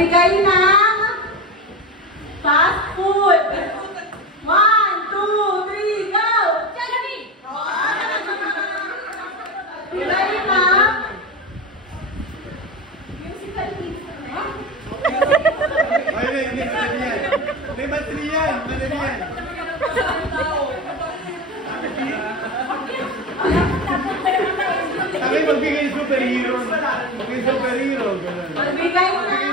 Magbigay ng fast food. 1, 2, 3, go! Jollibee! Bigay ng musical pizza. May battery yan. Madali yan. Sabi magbigay superhero. Magbigay superhero. Magbigay ng